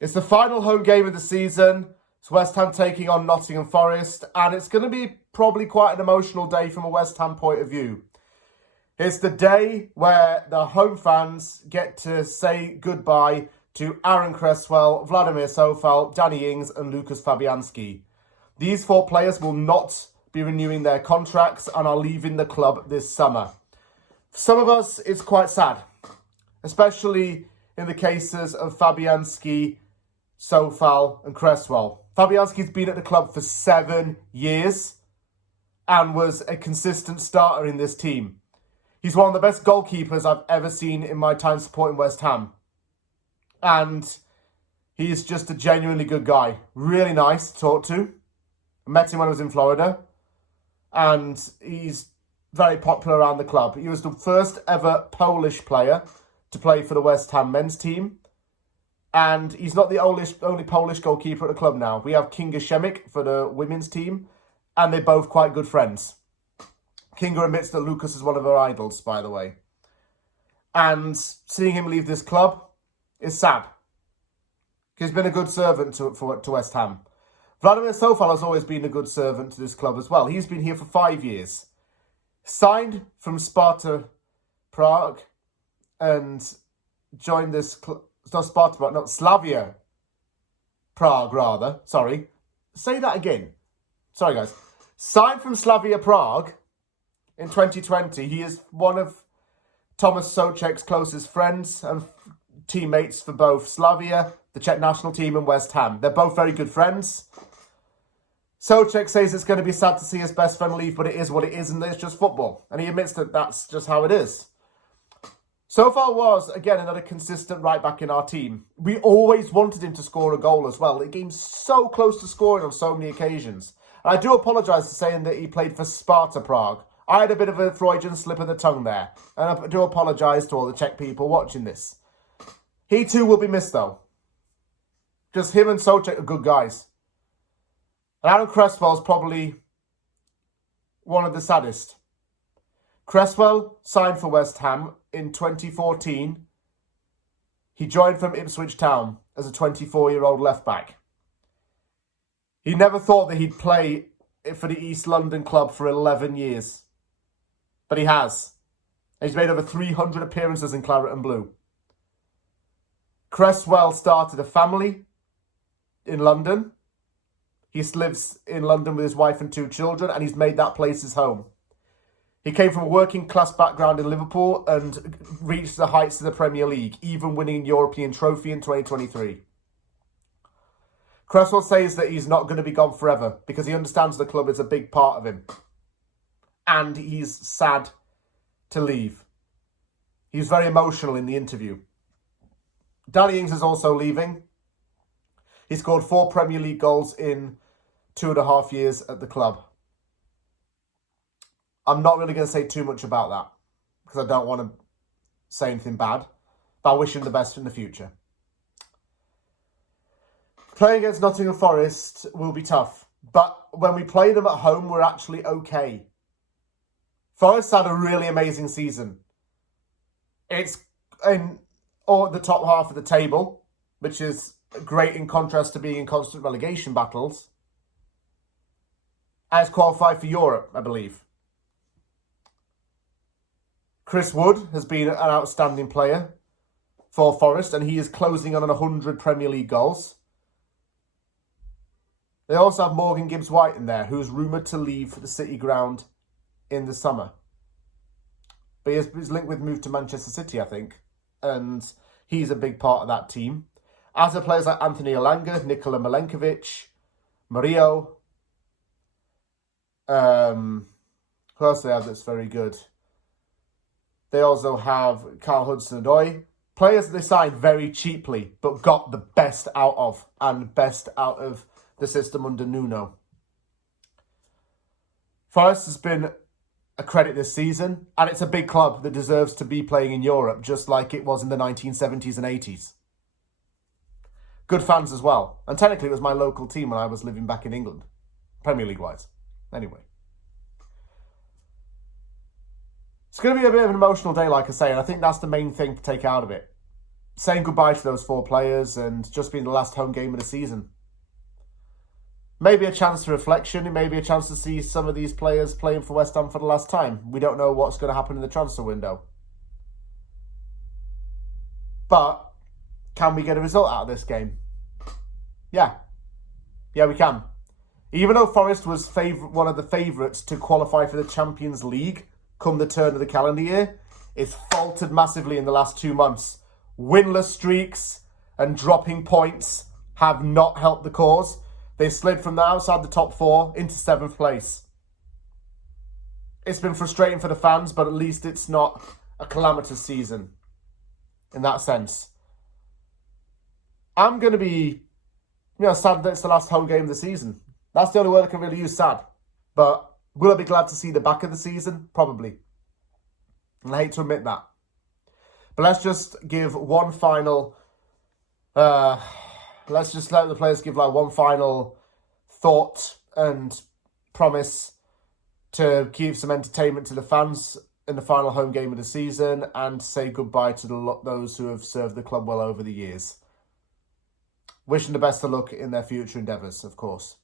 It's the final home game of the season. It's West Ham taking on Nottingham Forest, and it's going to be probably quite an emotional day from a West Ham point of view. It's the day where the home fans get to say goodbye to Aaron Cresswell, Vladimir Sofal, Danny Ings and Lucas Fabianski. These four players will not be renewing their contracts and are leaving the club this summer. For some of us, it's quite sad, especially in the cases of Fabianski, Sofal and Cresswell. Fabianski's been at the club for 7 years and was a consistent starter in this team. He's one of the best goalkeepers I've ever seen in my time supporting West Ham. And he's just a genuinely good guy. Really nice to talk to. I met him when I was in Florida. And he's very popular around the club. He was the first ever Polish player to play for the West Ham men's team. And he's not the only Polish goalkeeper at the club now. We have Kinga Szemik for the women's team. And they're both quite good friends. Kinga admits that Lucas is one of her idols, by the way. And seeing him leave this club is sad. He's been a good servant to West Ham. Vladimir Sofal has always been a good servant to this club as well. He's been here for 5 years. Signed from Sparta Prague and joined this club. It's not Sparta Prague, not Slavia Prague, rather. Sorry. Say that again. Sorry, guys. Signed from Slavia Prague in 2020. He is one of Thomas Souček's closest friends and teammates for both Slavia, the Czech national team, and West Ham. They're both very good friends. Souček says it's going to be sad to see his best friend leave, but it is what it is, and it's just football. And he admits that that's just how it is. Sofal was, again, another consistent right-back in our team. We always wanted him to score a goal as well. He came so close to scoring on so many occasions. And I do apologise for saying that he played for Sparta Prague. I had a bit of a Freudian slip of the tongue there. And I do apologise to all the Czech people watching this. He too will be missed, though. Just him and Souček are good guys. And Aaron Cresswell's probably one of the saddest. Cresswell signed for West Ham in 2014. He joined from Ipswich Town as a 24-year-old left-back. He never thought that he'd play for the East London club for 11 years. But he has. He's made over 300 appearances in Claret and Blue. Cresswell started a family in London. He lives in London with his wife and 2 children, and he's made that place his home. He came from a working class background in Liverpool and reached the heights of the Premier League, even winning a European trophy in 2023. Cresswell says that he's not going to be gone forever because he understands the club is a big part of him. And he's sad to leave. He's very emotional in the interview. Danny Ings is also leaving. He scored 4 Premier League goals in 2.5 years at the club. I'm not really going to say too much about that because I don't want to say anything bad, but I wish him the best in the future. Playing against Nottingham Forest will be tough, but when we play them at home, we're actually okay. Forest had a really amazing season. It's in the top half of the table, which is great in contrast to being in constant relegation battles. And it's qualified for Europe, I believe. Chris Wood has been an outstanding player for Forest, and he is closing on 100 Premier League goals. They also have Morgan Gibbs-White in there, who's rumoured to leave for the City ground in the summer. But he's linked with move to Manchester City, I think. And he's a big part of that team. As are players like Anthony Elanga, Nikola Milenkovic, Mario. Who else do they have that's very good? They also have Carl Hudson-Odoi. Players that they signed very cheaply, but got the best out of. And best out of the system under Nuno. Forest has been a credit this season. And it's a big club that deserves to be playing in Europe, just like it was in the 1970s and 80s. Good fans as well. And technically it was my local team when I was living back in England. Premier League-wise. Anyway. It's going to be a bit of an emotional day, like I say, and I think that's the main thing to take out of it. saying goodbye to those 4 players and just being the last home game of the season. Maybe a chance for reflection, maybe a chance to see some of these players playing for West Ham for the last time. We don't know what's going to happen in the transfer window. But can we get a result out of this game? Yeah. Yeah, we can. Even though Forest was one of the favourites to qualify for the Champions League come the turn of the calendar year, it's faltered massively in the last 2 months. Winless streaks and dropping points have not helped the cause. They slid from outside the top 4 into 7th place. It's been frustrating for the fans, but at least it's not a calamitous season in that sense. I'm going to be sad that it's the last home game of the season. That's the only word I can really use, sad. But will I be glad to see the back of the season? Probably. And I hate to admit that. But let's just give one final... let's just let the players give one final thought and promise to give some entertainment to the fans in the final home game of the season and say goodbye to those who have served the club well over the years. Wishing the best of luck in their future endeavours, of course.